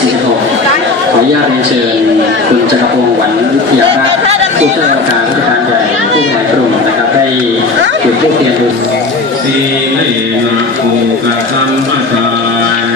ที่46ขออนุญาตเรียนเชิญคุณจักรพงศ์หวันวิทยารัตน์ผู้ช่วยกรรมการผู้การใหญ่ผู้บริหารกลุ่มนะครับได้จุดทูปเทียนดูสีเลนะภูกระสัมปทาน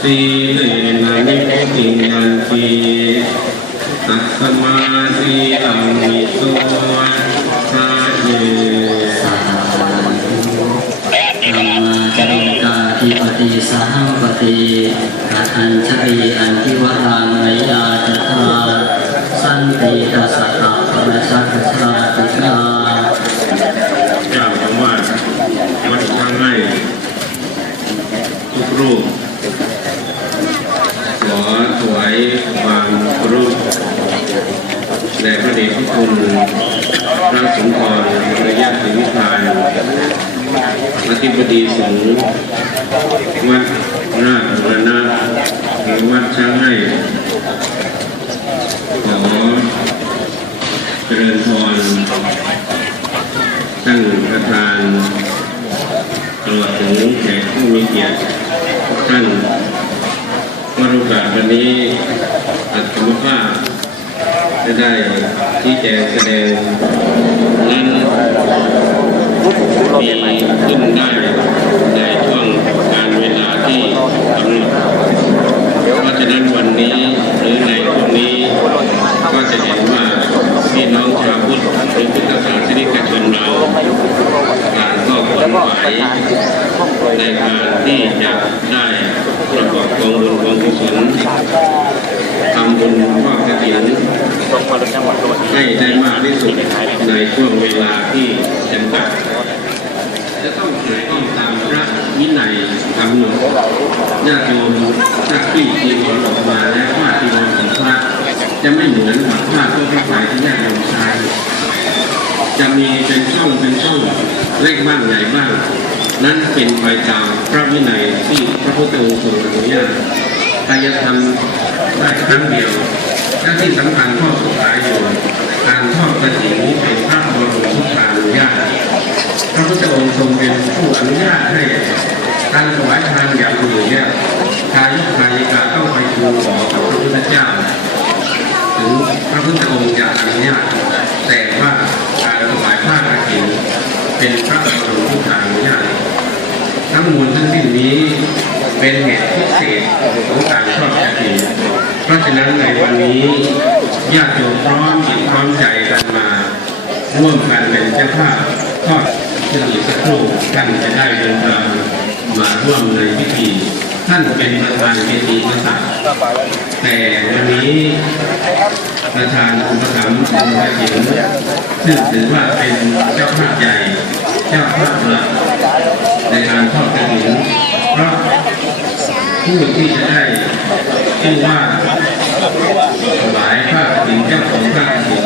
สีเลนะนิพพินันติตัสมาสีอังมิโต หังปฏิกัทัญชรีอันทิวรังไนยาจตาสันติตัสสะปะสักชาติกาเจ้าอาวาวัดท่าไร่ทุกรูปขอถวายความเคารพแด่พระเดชพระคุณพระสมภรระยะศิวิพานอธิบดีสงฆ์วัด ราชบุรณะหรือวัดช้างให้ขอเจริญพรท่านประธานตลอดถึงแขกผู้มีเกียรติท่านวันโอกาสวันนี้อัตมภาพจะได้ที่แจงแสดงนั้นมีขึ้นได้ในช่วงการเว ที่กำหนดเพราะฉะนั้นวันนี้หรือในวงนี้ก็จะเห็นว่าพี่น้องชาวพุทธหรือพุทธศาสนิกชนเราต่างก็ขวนขวายในการที่จะได้ประกอบกองบุญกองกุศลทำบุญทอดกระถินให้ได้มากที่สุดในช่วงเวลาที่จำกัด จะต้องเกิดต้องตามพระวินั ยกำหนดญาติโยมถ้าที่จีวรออกมาแล้วผ้าจีวรของพระจะไม่เหมือนกับผ้าทั่วไปที่ญาติโยมใช้จะมีเป็นช่องเป็นช่องเล็กบ้างใหญ่บ้าง นั้นเป็นไปตามพระวินัยที่พระพุทธองค์ทรงอนุญาตถ้าจะทำได้ครั้งเดียวและที่สำคัญข้อสุดท้ายอยู่การทอดกระถิ่นนี้เป็นพระบรมพุทธานุญาตพระพุทธองค์ทรงเป็นผู้อนุญาตให้ การถวายทานอย่างอื่นเนี่ยทายกทายิกาต้องไปทูลขอกับพระพุทธเจ้าถึงพระพุทธองค์จะอนุญาตแต่ว่าการถวายผ้ากฐินเป็นพระบรมพุทธานุญาตทั้งมวลทั้งสิ้นนี้เป็นเหตุพิเศษของการทอดกฐินเพราะฉะนั้นในวันนี้ญาติโยมพร้อมจิตพร้อมใจกันมา ร่วมกันเป็นเจ้าภาพทอดซึ่อีกสักครู่ท่านจะได้เดินทาง มาร่วมในพิธีท่านเป็นประธานเจดีย์กษัตริย์แต่วันนี้ประธานอุปถัมภ์ของพระถินซึ่งถือว่าเป็นเจ้าภาพใหญ่ เจ้าภาพหลักในการทอดกระถิ่นเพราะผู้ที่จะได้ชื่อว่าถวายผ้ากฐินเจ้าของผ้ากฐิน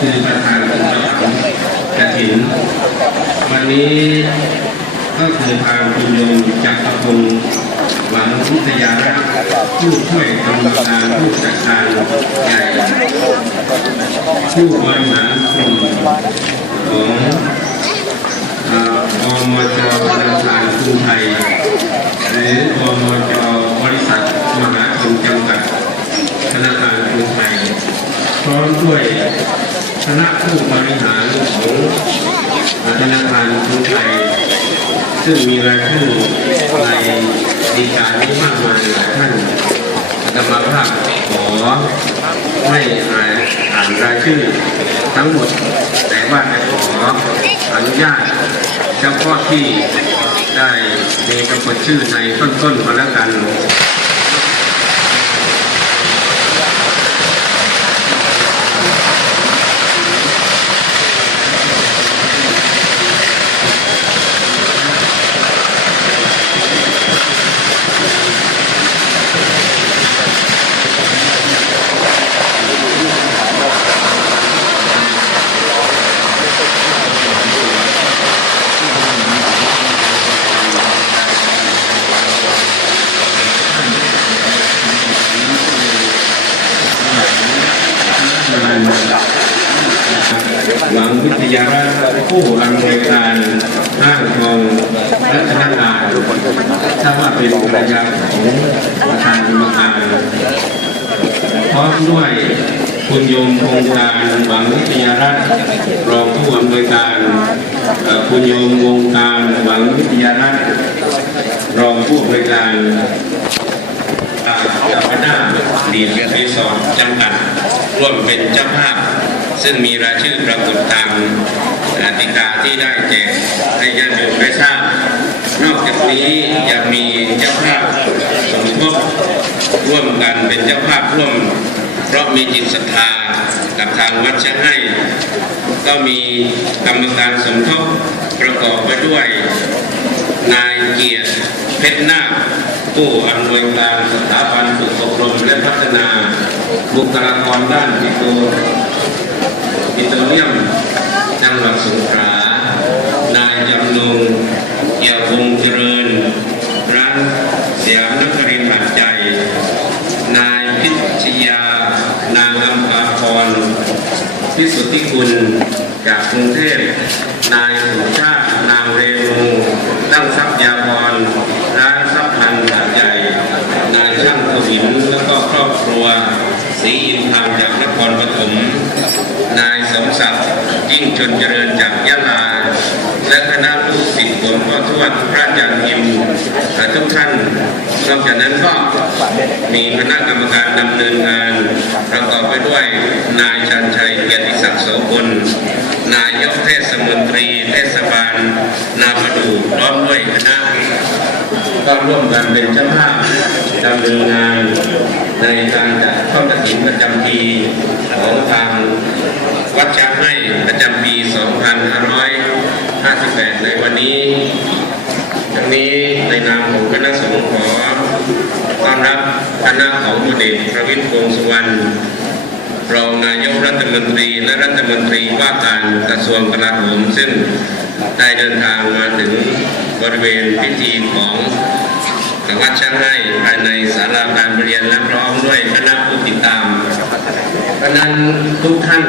คือประธานอุปถัมภ์กฐินวันนี้ ก็คือทางคุณโยมจากรพงศ์หวานพุทธยานะผู้ช่วยกรรมการผู้จัดการใหญ่ผู้บริหารกลุ่มของอมจธนาคารกรุงไทยหรืออมจบริษัทมหาชนจำกัดธนาคารกรุงไทยพร้อมด้วยคณะผู้บริหารของธนาคารกรุงไทย ซึ่งมีรายชื่อในดีการนี้มากมายหลายท่านกรรมภาพขอไม่อ่านอ่านรายชื่อทั้งหมด แต่ว่าจะขออนุญาตเฉพาะที่ได้มีกำหนดชื่อในต้นๆมาแล้วกัน ผู้อำนวยการห้างทองรัตนการถ้าว่าเป็นภรรยาของประธานกรรมการพร้อมด้วยคุณโยมโครงการหวังวิทยารัฐรองผู้อำนวยการคุณโยมวงการหวังวิทยารัฐรองผู้อำนวยการกับคณะดีเรีสอร์ทจำกัดร่วมเป็นเจ้าภาพ ซึ่งมีรายชื่อปรากฏตาม ติกาที่ได้แจกให้ญาติโยมได้ทราบนอกจากนี้ยังมีเจ้าภาพสมทบร่วมกันเป็นเจ้าภาพร่วม เพราะมีจิตศรัทธากับทางวัดช่างให้ ก็มีกรรมการสมทบประกอบไปด้วย นายเกียรติเพชรนาคผู้อำนวยการสถาบันฝึกอบรมและพัฒนาบุคลากรด้านปิโตรปิโตรเลียม จังหวัดสงขลานายจำนงเกี่ยววงเจริญ ร้านเสียามนครินทร์หัดใจ นายพิชยา นางอัมพาพรพิสุทธิคุณจากกรุงเทพ นายสุชาติ นางเรนูตั้งทรัพยาพรร้านทรัพย์พันธ์หาดใหญ่ นายช่างทวินแล้วก็ครอบครัวศรีอินทร์จากนครปฐม นายสมศักดิ์ ยิ่งชนเจริญจากยะลา และคณะลูกศิษย์ผมก็ทวดพระอาจารย์ยิมทุกท่านนอกจากนั้นก็มีคณะกรรมการดำเนินงานประกอบไปด้วยนายชันชัยเกียรติศักดิ์โสพลนายกเทศมนตรีเทศบาล นาประดูพร้อมด้วยคณะก็ร่วมกันเป็นเจ้าภาพดำเนินงานในการจัดทอดกฐินประจำปีของทาง วัดช้างให้ประจำปี 2558 ในวันนี้ ทั้งนี้ในนามของคณะสงฆ์ขอต้อนรับคณะของพลเอกประวิตรวงสุวรรณรองนายกรัฐมนตรีและรัฐมนตรีว่าการกระทรวงกลาโหมซึ่งได้เดินทางมาถึงบริเวณพิธีของวัดช่างให้ภายในศาลาการเรียนและพร้อมด้วยคณะผู้ติดตามเพราะนั้นทุกท่าน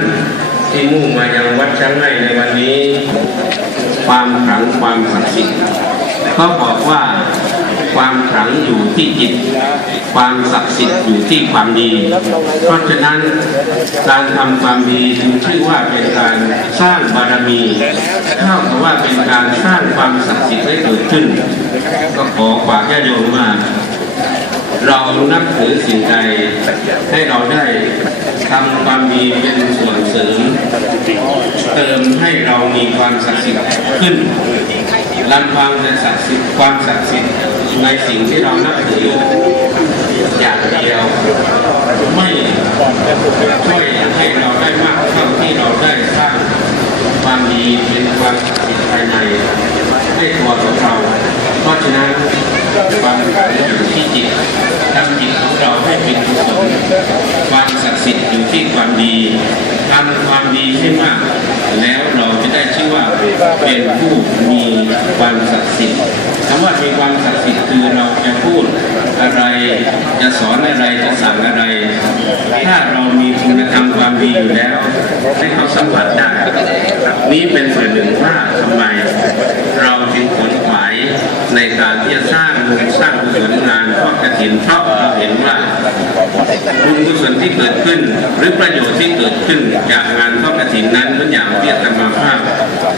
ที่มุ่งมายังวัดช่างให้ในวันนี้ ความขลังความศักดิ์สิทธิ์ก็บอกว่าความขลังอยู่ที่จิต ความศักดิ์สิทธิ์อยู่ที่ความดี เพราะฉะนั้นการทำความดีจึงชื่อว่าเป็นการสร้างบารมีเท่ากับว่าเป็นการสร้างความศักดิ์สิทธิ์ให้เกิดขึ้น ก็ขอฝากญาติโยมว่า เรานับถือสิ่งใดให้เราได้ทำความดีเป็นส่วนเสริมเติมให้เรามีความศักดิ์สิทธิ์ขึ้นลำพังในศักดิ์สิทธิ์ความศักดิ์สิทธิ์ในสิ่งที่เรานับถืออย่างเดียวไม่ช่วยให้เราได้มากเท่าที่เราได้สร้างความดีเป็นความศักดิ์สิทธิ์ภายในให้ตัวของเราเพราะฉะนั้น ความสิทธิ์อยู่ที่จิตทำจิตของเราให้เป็นกุศลความศักดิ์สิทธิ์อยู่ที่ความดีทำความดีให้มาก แล้วเราจะได้ชื่อว่าเป็นผู้มีความศักดิ์สิทธิ์คำว่ามีความศักดิ์สิทธิ์คือเราจะพูดอะไรจะสอนอะไรจะสั่งอะไร ถ้าเรามีคุณธรรมความดีอยู่แล้ว ให้เขาสัมผัสได้นี่เป็นส่วนหนึ่งว่าทำไมเราจึงขนขวา ในการที่จะสร้างบุญสร้างกุศลงานทอดกฐินเพราะเราเห็นว่าบุญกุศลที่เกิดขึ้น หรือประโยชน์ที่เกิดขึ้นจากงานทอดกฐินนั้นเหมือนอย่างที่อาตมาภาพ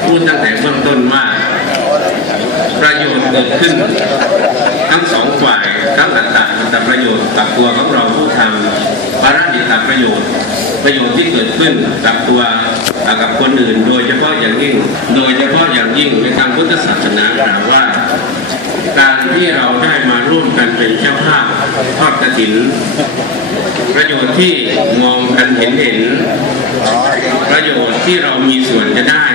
พูดตั้งแต่เบื้องต้นว่าประโยชน์เกิดขึ้น ทั้งสองฝ่ายทั้งอัตตาอัตตประโยชน์กับตัวของเราผู้ทำปาราดิตาประโยชน์ ประโยชน์ที่เกิดขึ้นกับตัว กับคนอื่น โดยเฉพาะอย่างยิ่ง โดยเฉพาะอย่างยิ่งในทางพุทธศาสนากล่าวว่า การที่เราได้มาร่วมกันเป็นเจ้าภาพทอดกฐิน ประโยชน์ที่มองกันเห็นเห็น ประโยชน์ที่เรามีส่วนจะได้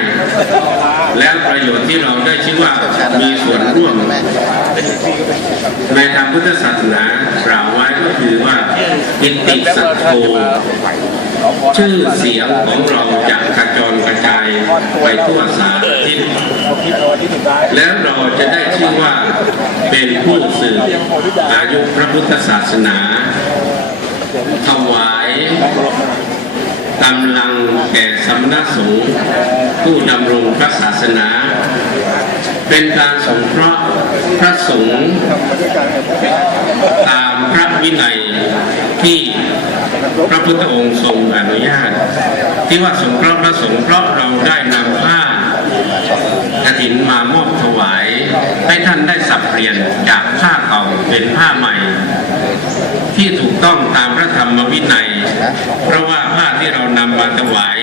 และประโยชน์ที่เราได้ชื่อว่ามีส่วนร่วม ในทางพุทธศาสนากล่าวไว้ก็คือว่าอิติสัตโธ ชื่อเสียงของเราจะกระจรกระจายไปทั่วสารทิศแล้วเราจะได้ชื่อว่าเป็นผู้สืบอายุพระพุทธศาสนาถวายกำลังแก่สำนักสงฆ์ผู้ดำรงพระศาสนา เป็นการสงเคราะห์พระสงฆ์ตามพระวินัยที่ พระพุทธองค์ทรงอนุญาต ที่ว่าสงเคราะห์พระสงฆ์เพราะเราได้นำผ้ากฐินมามอบถวาย ให้ท่านได้สับเปลี่ยนจากผ้าเก่าเป็นผ้าใหม่ ที่ถูกต้องตามพระธรรมวินัย เพราะว่าผ้าที่เรานำมาถวาย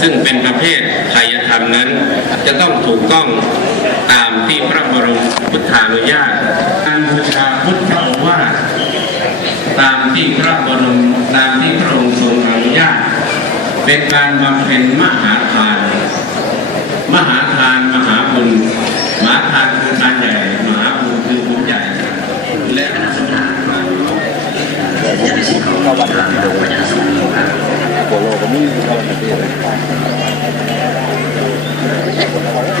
ซึ่งเป็นประเภทไทยธรรมนั้น จะต้องถูกต้องตามที่พระบรมพุทธานุญาตการบูชาพุทธโอวาท ตามที่พระบรมตามที่พระองค์ทรงอนุญาต เป็นการบำเพ็ญมหาทาน มหาทานมหาบุญมหาทานคือทานใหญ่มหาบุญคือบุญใหญ่และคณะสงฆ์จะได้สิ่งของทางโรงพยาบาลสงครับโกโลก็มีเข้าประเทศเลย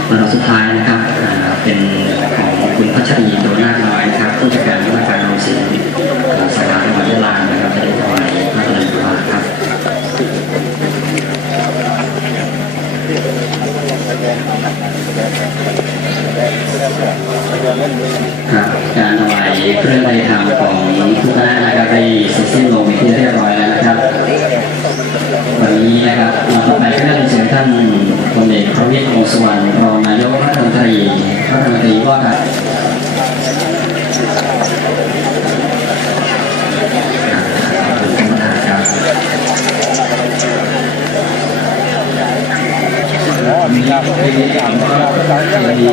ลำดับสุดท้ายนะครับเป็นของคุณพัชรีโดนาน้อยนะครับผู้จัดการวิชาการโรงศิลป์สาขาจังหวัดยะลานะครับจะได้ถวายพระกฐินถวายครับครับการถวายเครื่องไตรธรรมของทุกคณะนะครับได้เสร็จสิ้นลงเป็นที่เรียบร้อยแล้วนะครับ วันนี้นะครับเราต่อไปก็ได้เรียนเชิญท่านพลเอกประวิตรวงษ์ สุวรรณรองนายกรัฐมนตรีรัฐมนตรีว่าการครับอ๋อมียามียาดี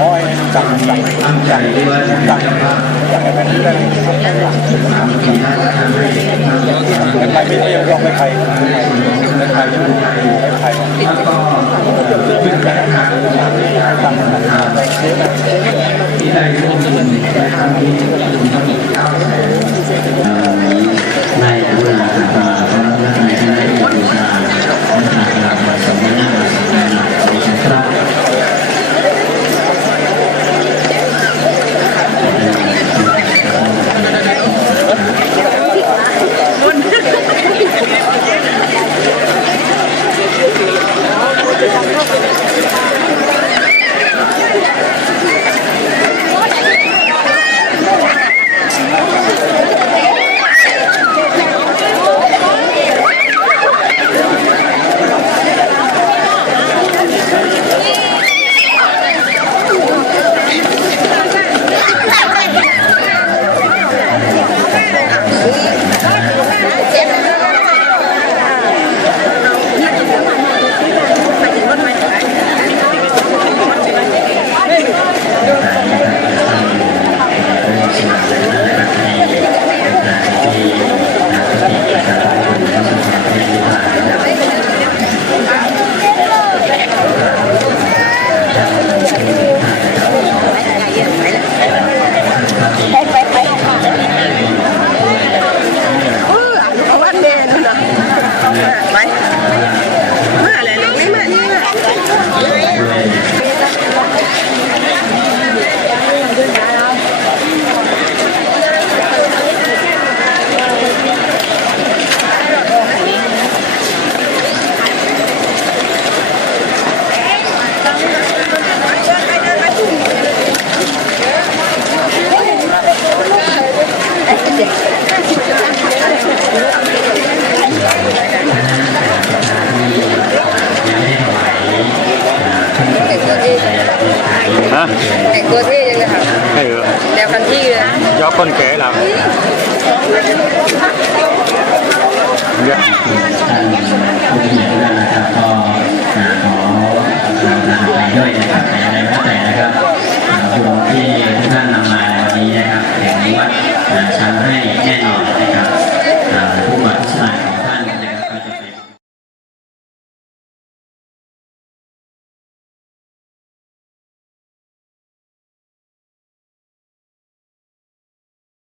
ร้อยจังจังตั้งใจด้วยนะครับว่าจั งอะไรไม่ได้สามปีหน้าจะทำในใครไม่ได้ยกไม่ใครไม่ใครไม่ใครก็เป็นการทางทางทางที่ได้ร่วมทุนในครั้ง Gracias. ท่านผู้ที่อกท่านนะครับก็ขอทางางไปด้วยนะครับแต่อะไรก็แต่นะครับร้อที่ทุกท่านนำมาดีนะครับแห่งวัดช้างให้แน่นอนนะครับผู้มาทุกสมั